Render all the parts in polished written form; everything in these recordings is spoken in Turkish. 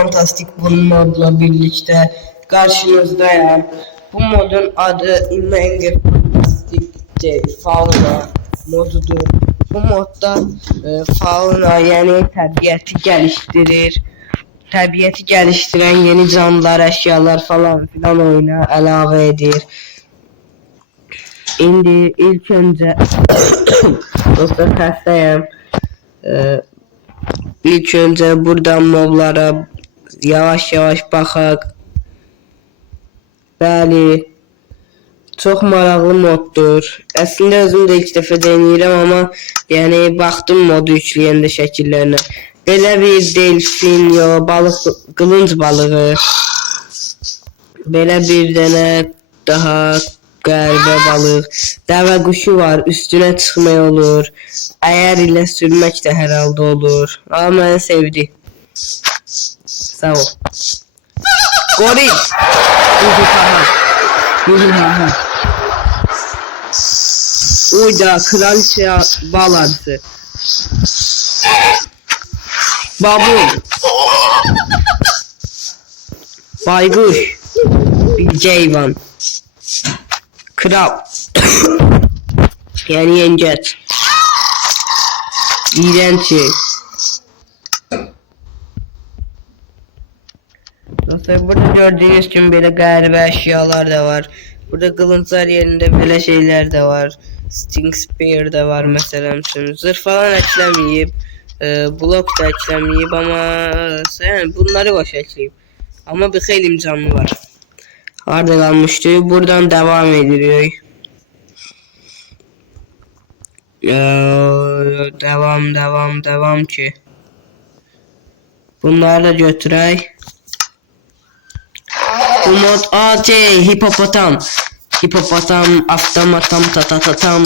Fantastik bu modla birlikte karşınızdayım. Bu modun adı Immense Fantastic Fauna modudur. Bu modda fauna yani tabiatı geliştiren yeni canlılar, eşyalar falan filan oyuna əlavə edir. İndi ilk önce dostlar xəstəyəm. İlk önce buradan moblara yavaş yavaş baxaq. Bəli, çox maraqlı moddur. Əslində özüm də ilk dəfə denəyirəm, amma yəni baxdım modu yükləyəndə şəkillərinə. Belə bir delfin, balıq, qılınc balığı. Belə bir dənə daha qəribə balıq. Dəvə quşu var, üstünə çıxmaq olur. Əgər ilə sürmək də hər halda olur. Amma mən sevdi. Sağ ol. Goril. Uyda kraliçe balansı. Babul. Baykuş. Bilge hayvan. Krab. Yani yengeç. İğrenç şey. Dostlar burada gördüğünüz gibi böyle garibe eşyalar da var. Burada kılınçlar yerinde böyle şeyler de var. Sting Spear da var mesela. Zırh falan eklemeyip, blok da eklemeyip ama yani bunları boş ekleyip. Ama bir xeyli canlı var. Harda kalmıştı. Buradan devam ediyor. Devam ki. Bunları da götürək. Bu mod AT hipopotam. Hipopotam avtomatam tatatatam.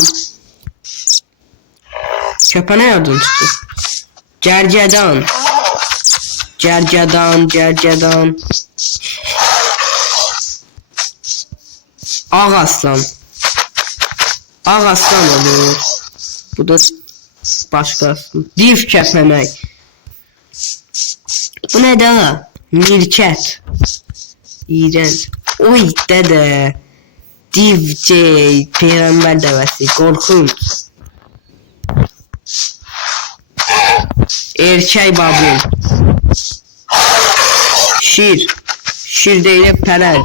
Köpene yardım tuttu. Gergedan. Ağaslan. Ağaslan olur. Bu da başkası. Div köpenek. Bu ne daha? Mirket. İğrenç. Oy dede. Divce. Peygamber devesi. Korkunç. Erkek babul. Şir değil peler.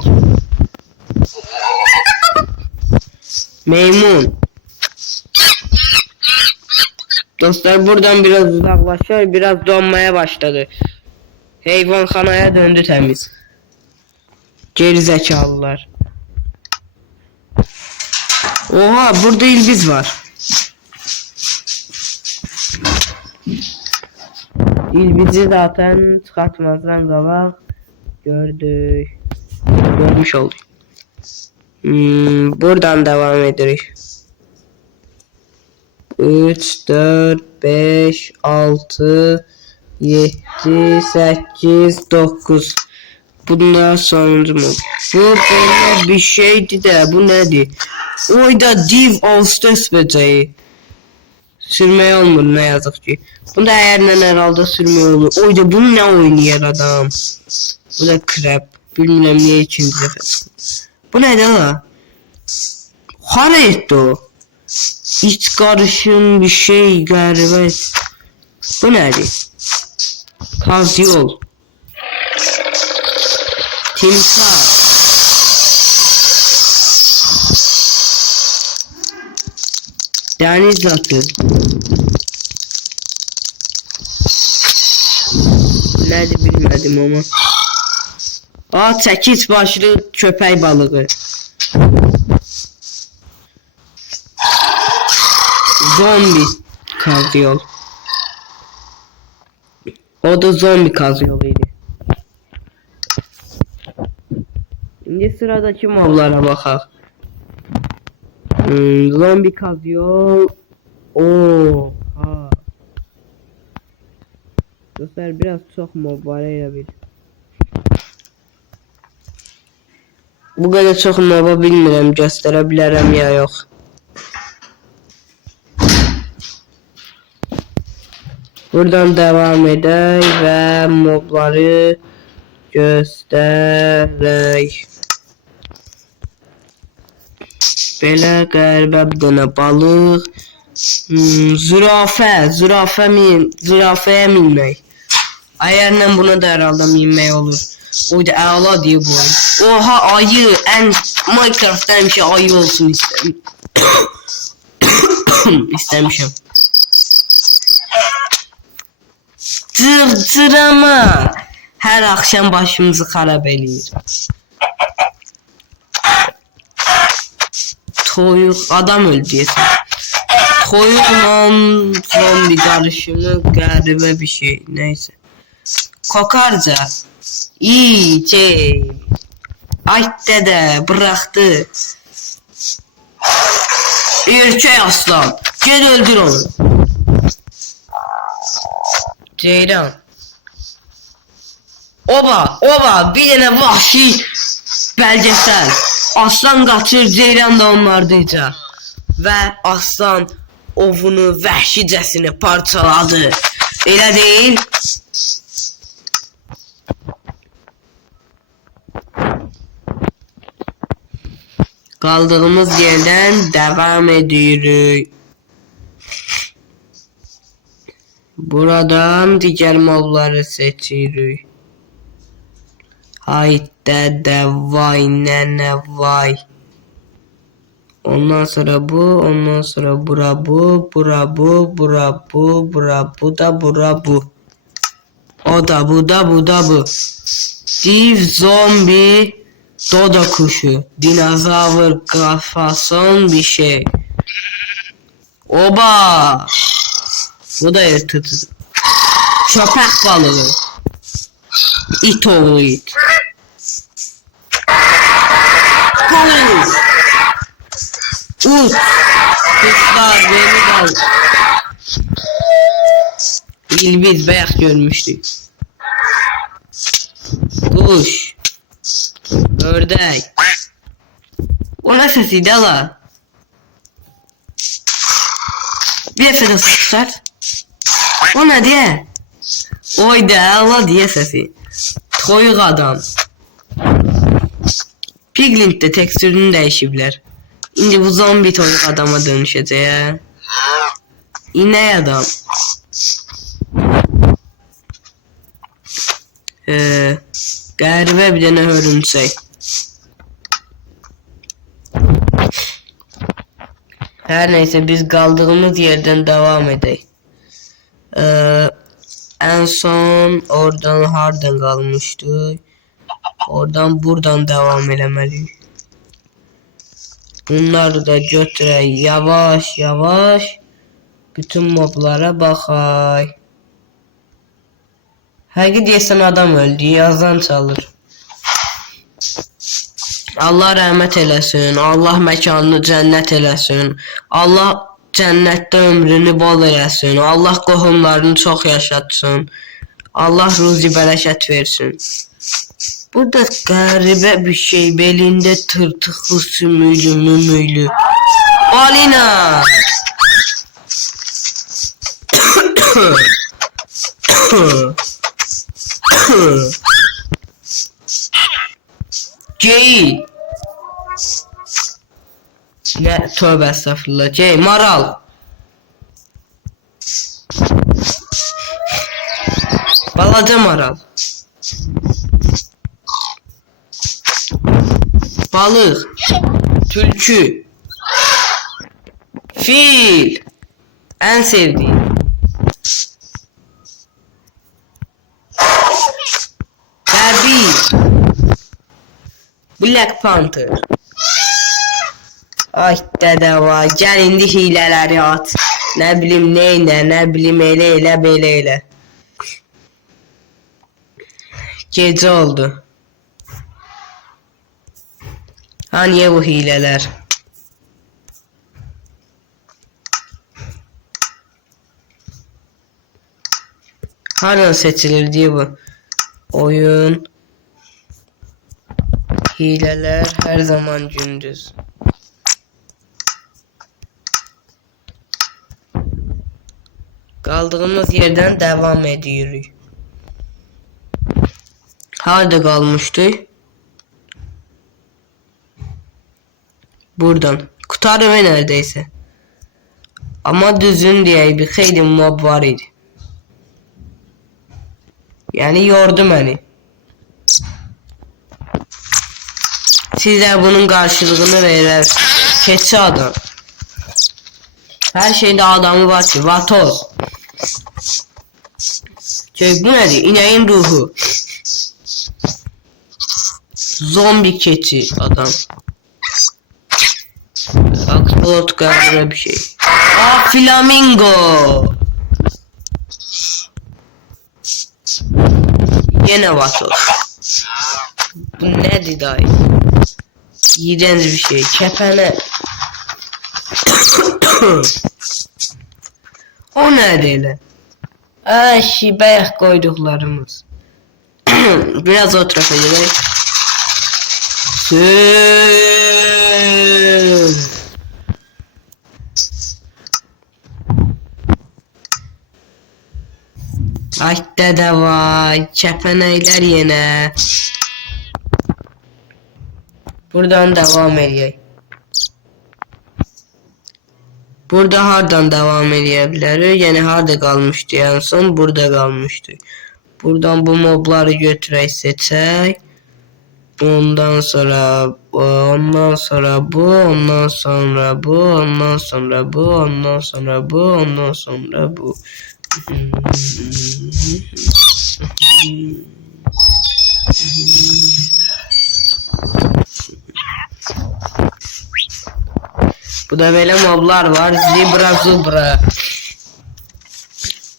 Meymun. Dostlar buradan biraz uzaklaşıyor. Biraz donmaya başladı. Heyvanxanaya döndü temiz. Gerizekalılar. Oha burada ilbiz var. İlbizi zaten çıkartmazdan qabaq gördük. Görmüş olduk. Buradan devam edirik. 3, 4, 5, 6, 7, 8, 9. Bundan sonuncu mu? Bu böyle bir şeydi de bu nedir? Oyda div Ağustos böceği. Sürmeye olmur ne yazık ki. Bunda eğerle herhalde sürmeye olur. Oyda bunu ne oynuyor adam? Bu da krep. Bilmem niye ikinci defa. Bu ne la? Hara etti o? İç karışım bir şey galiba. Bu nedir? Kaz yol. Timsah. Deniz atı. Nerede bilmedim ama. Çekiç başlı köpek balığı. Zombi kaz yol. O da zombi kaz yoluydu. Şimdi sıradaki moblara bakalım. Zombi kaz yol. Oha. Dostlar biraz çok mob var ya bir. Bu kadar çok moba bilmirəm göstərə bilərəm ya yox. Buradan devam edək və mobları göstərək. Belə qəribə bir dənə balıq. Zürafəyə minmək. Ayarla buna da herhalde minmək olur. O da əla diye bu oyun. Oha ayı. Minecraft'ta bir şey ayı olsun istedim. İstemişim. Cırcırama. Her akşam başımızı xarab eləyir. Toyuq adam öldü deyəsən. Toyuqla zombi karışımı qəribə bir şey. Neyse. Kokarca. İyice. Ay dede bıraktı. Erkek aslan. Gel öldür onu. Ceylan. Oba bir tane vahşi belgesel. Aslan kaçır, ceylan da onlardayca. Ve aslan ovunu vəhşicəsini parçaladı. Elə değil. Kaldığımız yerden devam ediyoruz. Buradan diğer mobları seçiyoruz. Haydi de vay nene vay. Ondan sonra bu, ondan sonra bura bu, bura bu, bura bu, bura bu da bura bu. O da bu da bu da bu. Div zombi dodo kuşu. Dinozavr kafason bir şey. Oba. Bu da yırtıcı. Köpek balığı. İt oğlu it. Koyuz. Ut. Kuşlar beni al. İlbiz beyaz görmüştük. Kuş. Ördek. O ne sesiydi la? Bir efendim kuşlar. O ne diye? Oy de Allah diye sesi. Toyuq adam. Pigling'de tekstürünü değişiblər. İndi bu zombi toyuq adama dönüşəcək. İnək adam. Qəribə bir dənə hörümçək. Her neyse biz kaldığımız yerden devam edelim. En son oradan hardan kalmıştık. Oradan buradan devam eləməliyik. Bunları da götürək yavaş yavaş. Bütün moblara baxay. Həqiqi deyəsən adam öldü, yazan çalır. Allah rəhmət eləsin, Allah məkanını cənnət eləsin, Allah cənnətdə ömrünü bol eləsin, Allah qohumlarını çox yaşatsın, Allah ruzi bərəkət versin. Burada qəribə bir şey, belində tırtıqlı sümüklü mümüklü. Balina! Geyik. Ne tövbe estağfurullah. Geyik maral. Balaca maral. Balık. Tülkü. Fil. En sevdiğim. Barbie. Black Panther. Ay dede vay, gel indi hileleri at. Ne bileyim neyle, ne bileyim elə belə. Gece oldu. Hani bu hileler? Hardan seçilir diye bu. Oyun. Hileler her zaman gündüz. Kaldığımız yerden devam ediyoruz. Harda kalmıştı? Buradan. Kurtarma neredeyse. Ama düzün diye bir xeyli mob var idi. Yani yordu beni. Sizler bunun karşılığını verir. Keçi adam. Her şeyde adamı var ki. Vatoz. Bu nedir? İneğin ruhu. Zombi keçi adam. Aksolot galiba bir şey. Aa, flamingo. Yine vatoz. Bu nedir dayı? İğrenç bir şey. Kepene. O neredeyle? Şibeh koyduklarımız. Biraz o tarafa gidelim. Ayda da var. Kepeneyler yine. Buradan devam ediyor. Burada hardan devam edebilir. Yani harda kalmıştı en son burada kalmıştı. Buradan bu mobları götürək seçək. Ondan sonra bu, ondan sonra bu, ondan sonra bu, ondan sonra bu, ondan sonra bu, ondan sonra bu. Bu da böyle moblar var. Zebra zubra.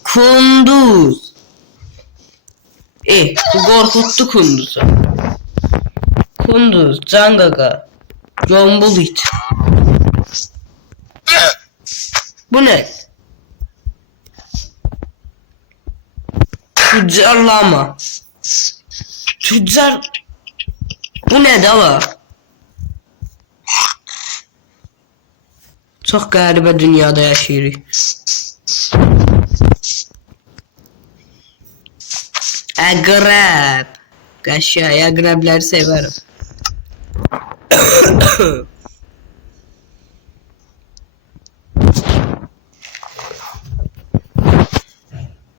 Kunduz. Bu korkuttu kunduzu. Kunduz, Cangaga, Jombul it. Bu ne? Tüccarlama. Tüccar. Bu ne dava? Çok garibə dünyada yaşayırıq. Əqrəb. Qəşəng, əqrəbləri sevərəm.